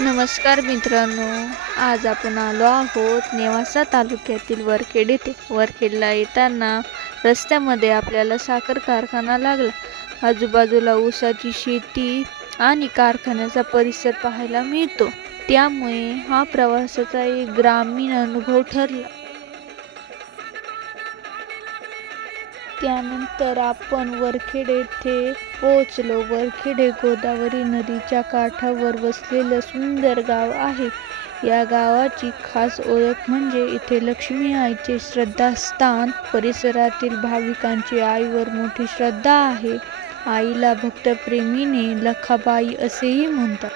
नमस्कार मित्रांनो, आज आपण आलो आहोत नेवासा तालुक्यातील वरखेड येथे. वरखेडला येताना रस्त्यामध्ये आपल्याला साखर कारखाना लागला. आजूबाजूला ऊसाची शेती आणि कारखान्याचा परिसर पाहायला मिळतो. त्यामुळे हा प्रवासाचा एक ग्रामीण अनुभव ठरला. त्यानंतर आपण वरखेड येथे पोहोचलो. वरखेड हे गोदावरी नदीच्या काठावर वसलेलं सुंदर गाव आहे. या गावाची खास ओळख म्हणजे इथे लक्ष्मी आईचे श्रद्धास्थान. परिसरातील भाविकांची आईवर मोठी श्रद्धा आहे. आईला भक्तप्रेमीने लखाबाई असेही म्हणतात.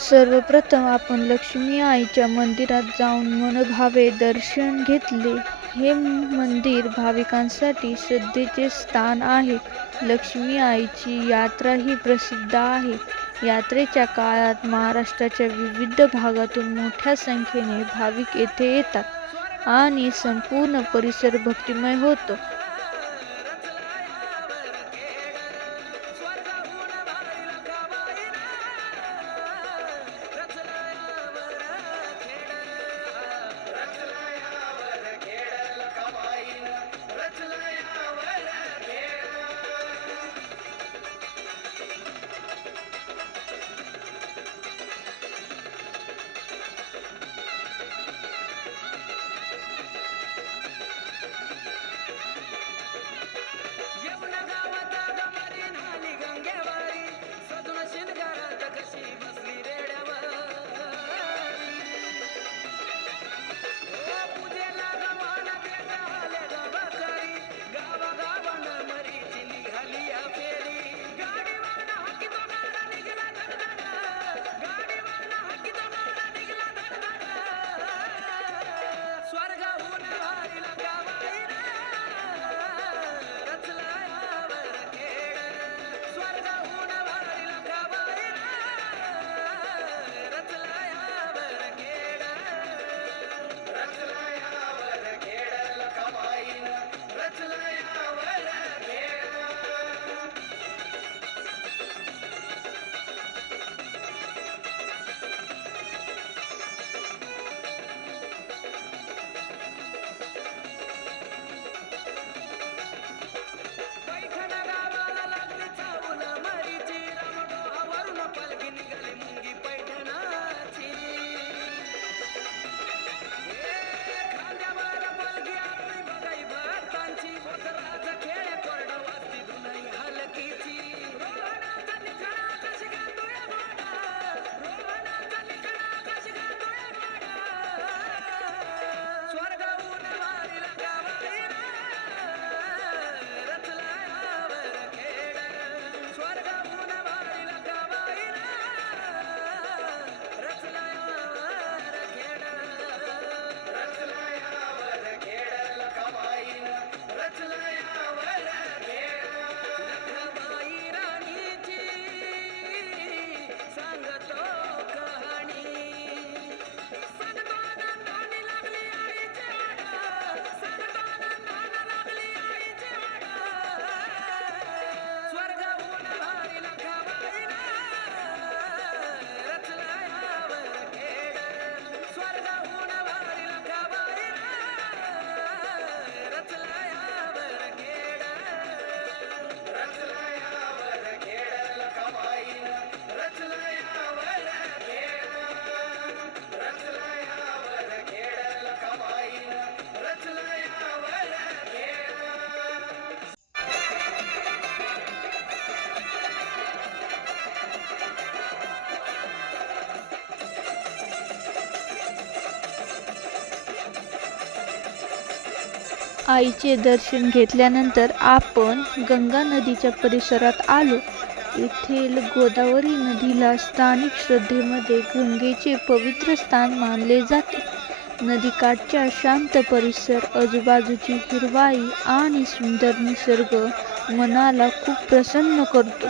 सर्वप्रथम आपण लक्ष्मी आईच्या मंदिरात जाऊन मनोभावे दर्शन घेतले. हे मंदिर भाविकांसाठी श्रद्धेचे स्थान आहे. लक्ष्मी आईची यात्राही प्रसिद्ध आहे. यात्रेच्या काळात महाराष्ट्राच्या विविध भागातून मोठ्या संख्येने भाविक येथे येतात आणि संपूर्ण परिसर भक्तिमय होतो. आईचे दर्शन घेतल्यानंतर आपण गंगा नदीच्या परिसरात आलो. येथील गोदावरी नदीला स्थानिक श्रद्धेमध्ये गंगेचे पवित्र स्थान मानले जाते. नदीकाठचा शांत परिसर, आजूबाजूची हिरवाई आणि सुंदर निसर्ग मनाला खूप प्रसन्न करतो.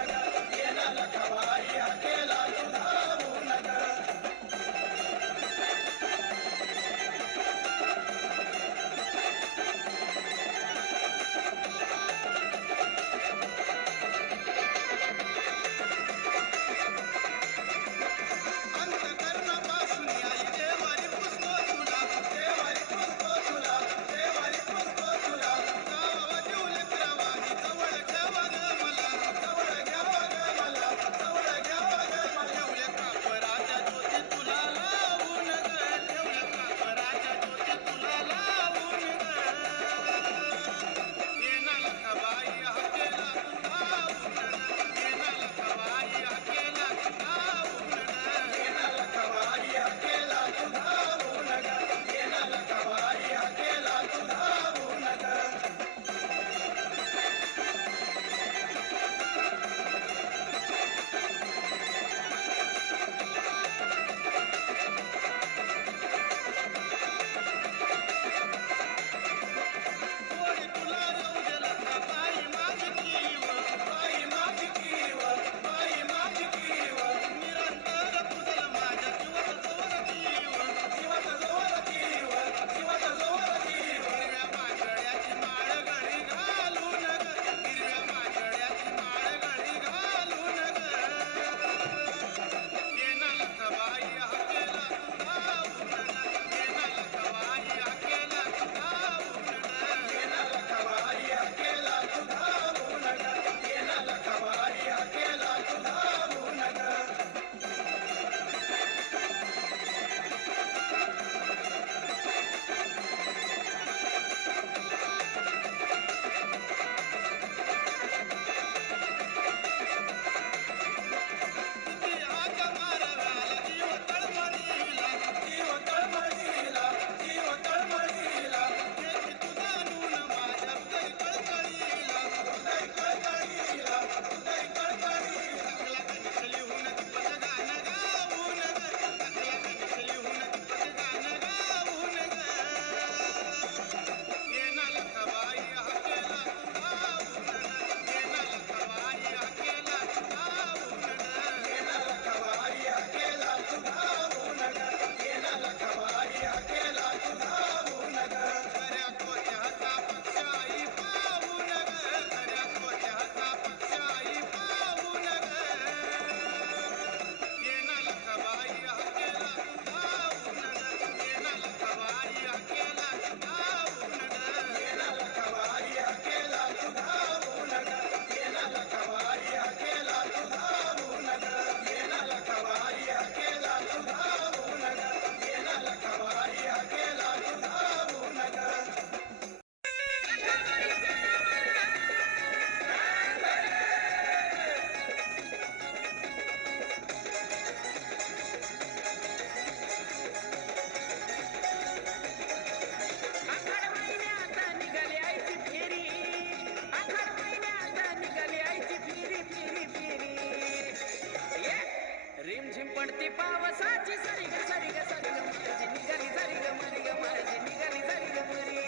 पडती पावसाची सरी ग सरी ग सरी ग माझी निघाली सरी ग मरी ग माझी निघाली सरी ग मरी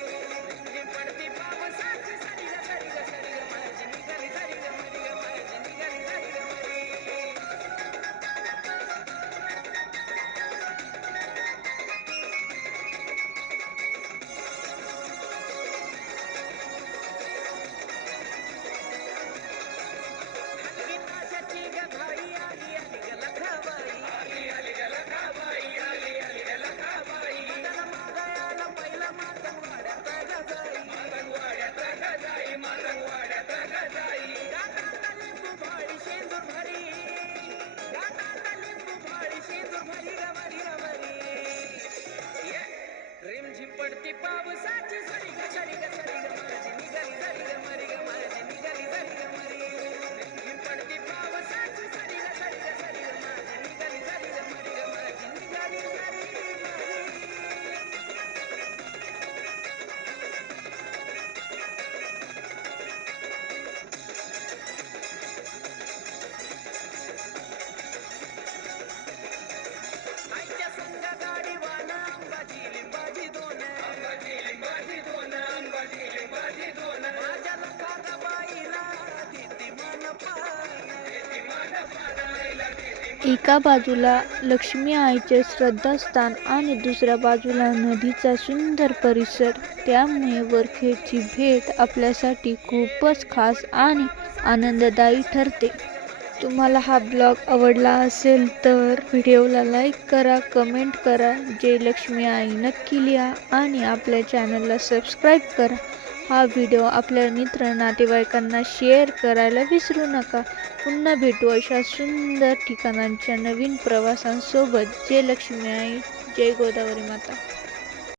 रिमझिम पडती पावसाची सरी ग सरी ग सरी ग माझी निघाली सरी ग मरी ग माझी निघाली सरी ग मरी हलकी ताशाची ग घाई आली आली ग लखाबाई आली ग लखाबाई आली ग लखाबाई मदन मागायला पहिला मातंगवाड्यात ग जाई मातंगवाड्यात ग जाई मातंगवाड्यात ग जाई गातात लिंबू भाळी शेंदूर भरी गातात लिंबू भाळी शेंदूर भरी ग भरी ग भरी रिमझिम पडती पावसाची सरी ग सरी ग सरी ग माझी निघाली सरी ग मरी ग माझी निघाली सरी ग मरी रिमझिम पडती पावसाची सरी ग सरी ग सरी ग माझी निघाली सरी ग मरी ग माझी निघाली सरी ग मरी आईच्या संग गाडी वाना अंबाजी लिंबाजी एका बाजूला लक्ष्मी आईचे श्रद्धास्थान आणि दुसऱ्या बाजूला नदीचा सुंदर परिसर. त्यामुळे वरखेडची भेट आपल्यासाठी खूपच खास आणि आनंददायी ठरते. तुम्हाला हा ब्लॉग आवडला असेल तर व्हिडिओला लाईक करा, कमेंट करा, जय लक्ष्मी आई नक्की लिहा आणि आपल्या चॅनलला सबस्क्राईब करा. हा व्हिडिओ आपल्या मित्र नातेवाईकांना शेअर करायला विसरू नका. पुन्हा भेटू अशा सुंदर ठिकाणांच्या नवीन प्रवासांसोबत. जय लक्ष्मी आई, जय गोदावरी माता.